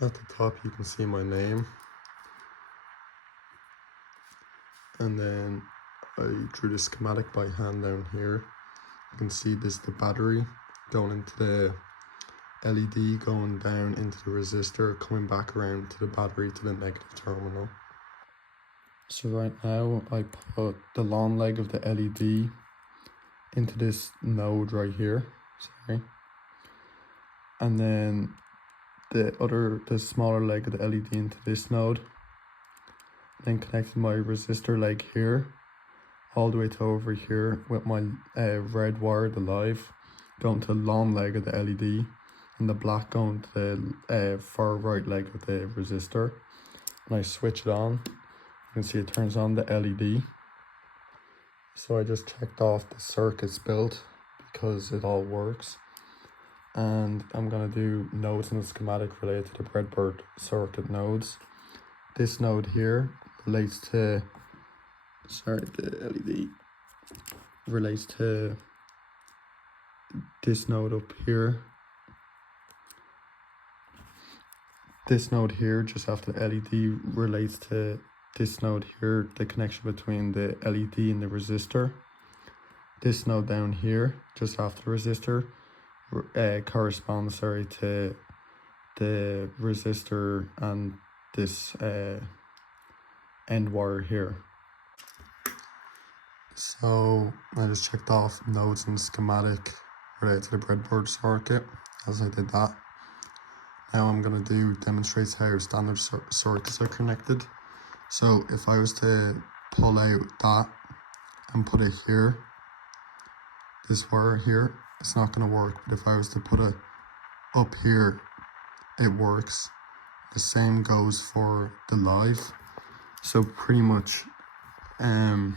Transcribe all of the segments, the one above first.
At the top you can see my name, and then I drew the schematic by hand down here. You can see this the battery going into the LED, going down into the resistor, coming back around to the battery to the negative terminal. So right now I put the long leg of the LED into this node right here, and then the smaller leg of the LED into this node, then connected my resistor leg here all the way to over here with my red wire, the live, going to the long leg of the LED, and the black going to the far right leg of the resistor. And I switch it on, you can see it turns on the LED. So I just checked off the circuits built because it all works. And I'm going to do nodes in the schematic related to the breadboard circuit nodes. This node here relates to, the LED relates to this node up here. This node here, just after the LED, relates to this node here, the connection between the LED and the resistor. This node down here, just after the resistor, corresponds to the resistor and this end wire here. So I just checked off nodes in the schematic related to the breadboard circuit as I did that. Now I'm going to demonstrate how standard circuits are connected. So if I was to pull out that and put it here, this wire here, it's not going to work. But if I was to put it up here, it works. The same goes for the live. So pretty much in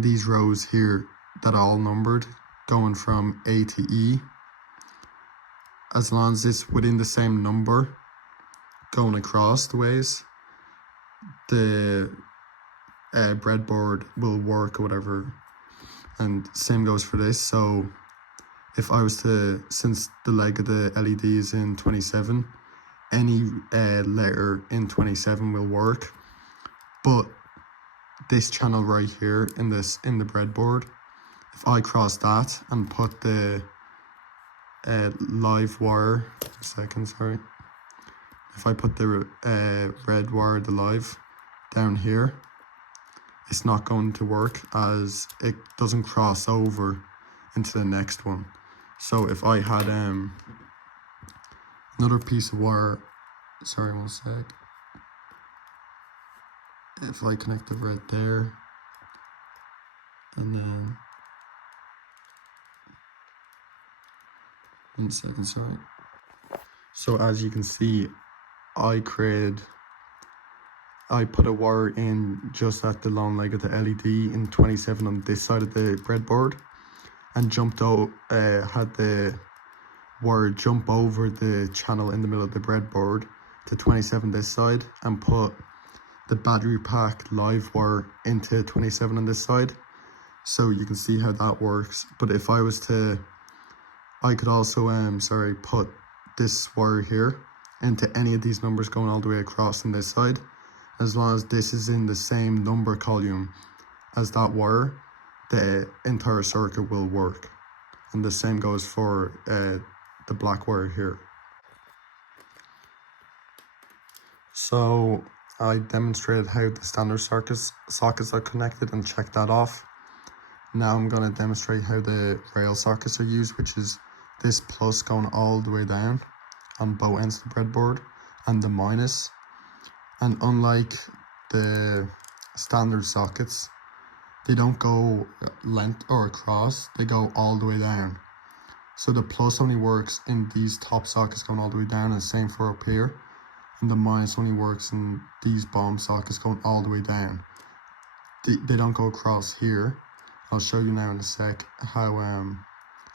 these rows here that are all numbered, going from A to E, as long as it's within the same number going across the ways, the breadboard will work or whatever. And same goes for this. So if I was to, since the leg of the LED is in 27, any letter in 27 will work. But this channel right here in the breadboard, if I cross that and put the live wire, if I put the red wire, the live, down here, it's not going to work as it doesn't cross over into the next one. So if I had another piece of wire, if I connect the red there, and then, So as you can see, I put a wire in just at the long leg of the LED in 27 on this side of the breadboard, and jumped out, had the wire jump over the channel in the middle of the breadboard to 27 this side, and put the battery pack live wire into 27 on this side. So you can see how that works. But if I was to, I could also put this wire here into any of these numbers going all the way across on this side. As long as this is in the same number column as that wire, the entire circuit will work. And the same goes for the black wire here. So I demonstrated how the standard sockets are connected and checked that off. Now I'm going to demonstrate how the rail sockets are used, which is this plus going all the way down on both ends of the breadboard, and the minus. And unlike the standard sockets, they don't go length or across, they go all the way down. So the plus only works in these top sockets going all the way down, and same for up here. And the minus only works in these bottom sockets going all the way down. They don't go across here. I'll show you now in a sec how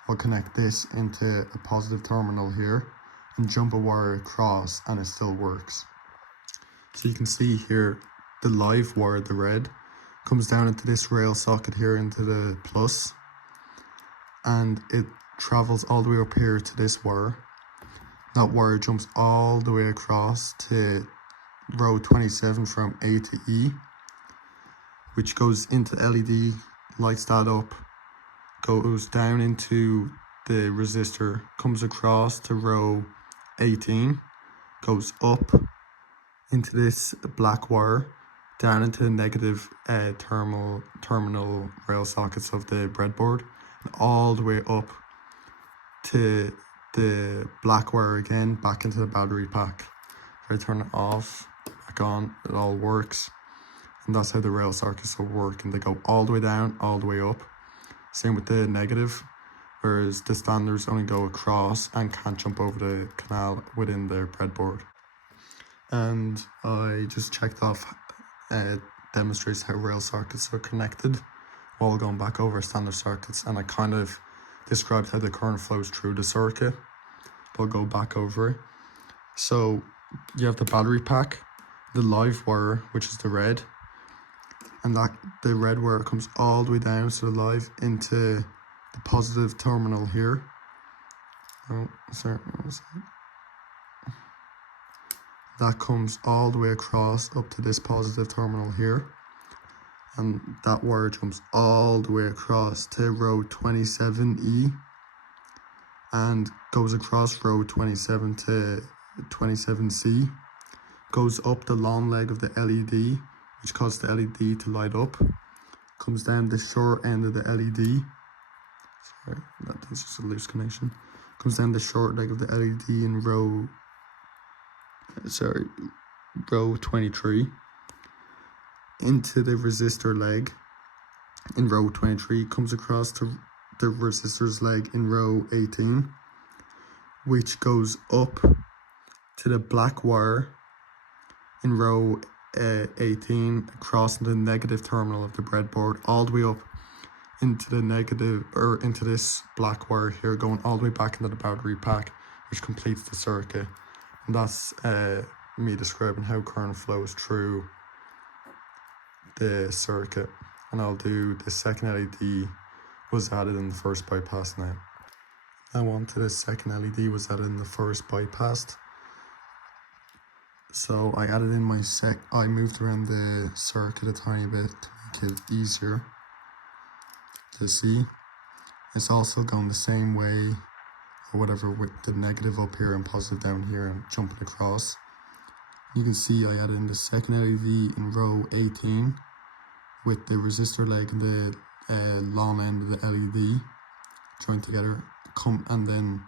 I'll connect this into a positive terminal here and jump a wire across, and it still works. So you can see here the live wire, the red, comes down into this rail socket here into the plus, and it travels all the way up here to this wire. That wire jumps all the way across to row 27 from A to E, which goes into LED, lights that up, goes down into the resistor, comes across to row 18, goes up into this black wire, down into the negative terminal rail sockets of the breadboard, and all the way up to the black wire again, back into the battery pack. If I turn it off, back on, it all works. And that's how the rail sockets will work, and they go all the way down, all the way up. Same with the negative, whereas the standards only go across and can't jump over the canal within their breadboard. And I just checked off, demonstrates how rail sockets are connected while going back over standard circuits, and I kind of described how the current flows through the circuit. I'll go back over it. So you have the battery pack, the live wire, which is the red, and that the red wire comes all the way down to the live into the positive terminal here. Oh, sorry. That comes all the way across up to this positive terminal here, and that wire jumps all the way across to row 27E and goes across row 27 to 27C, goes up the long leg of the LED, which causes the LED to light up, comes down the short end of the LED, sorry, that's just a loose connection, comes down the short leg of the LED in row 23, into the resistor leg in row 23, comes across to the resistor's leg in row 18, which goes up to the black wire in row 18, across the negative terminal of the breadboard, all the way up into the negative, or into this black wire here, going all the way back into the battery pack, which completes the circuit. And that's me describing how current flows through the circuit. And I'll do the second LED was added in the first bypass now. Now on to the second LED was added in the first bypass. So I added in I moved around the circuit a tiny bit to make it easier to see. It's also going the same way, or whatever, with the negative up here and positive down here and jumping across. You can see I added in the second LED in row 18 with the resistor leg and the long end of the LED joined together, and then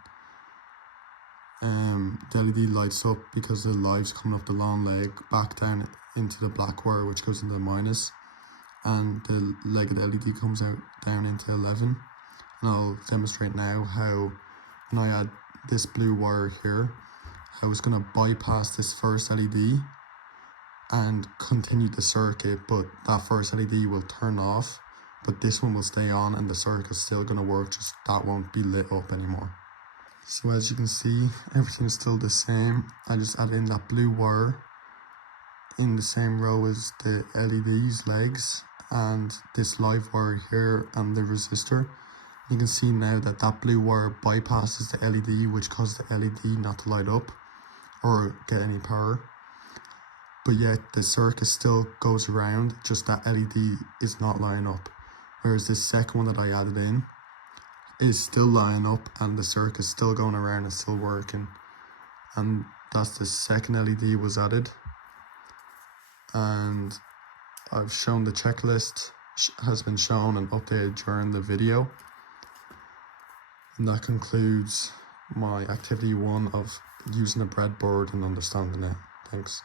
the LED lights up because the live's coming up the long leg back down into the black wire, which goes into the minus, and the leg of the LED comes out down into 11. And I'll demonstrate now how, when I add this blue wire here, how it's going to bypass this first LED and continue the circuit, but that first LED will turn off, but this one will stay on and the circuit's still going to work, just that won't be lit up anymore. So as you can see, everything's still the same. I just added in that blue wire in the same row as the LED's legs and this live wire here and the resistor. You can see now that that blue wire bypasses the LED, which causes the LED not to light up or get any power. But yet the circuit still goes around, just that LED is not lining up. Whereas this second one that I added in is still lining up and the circuit's still going around and still working. And that's the second LED was added. And I've shown the checklist has been shown and updated during the video. And that concludes my activity 1 of using a breadboard and understanding it. Thanks.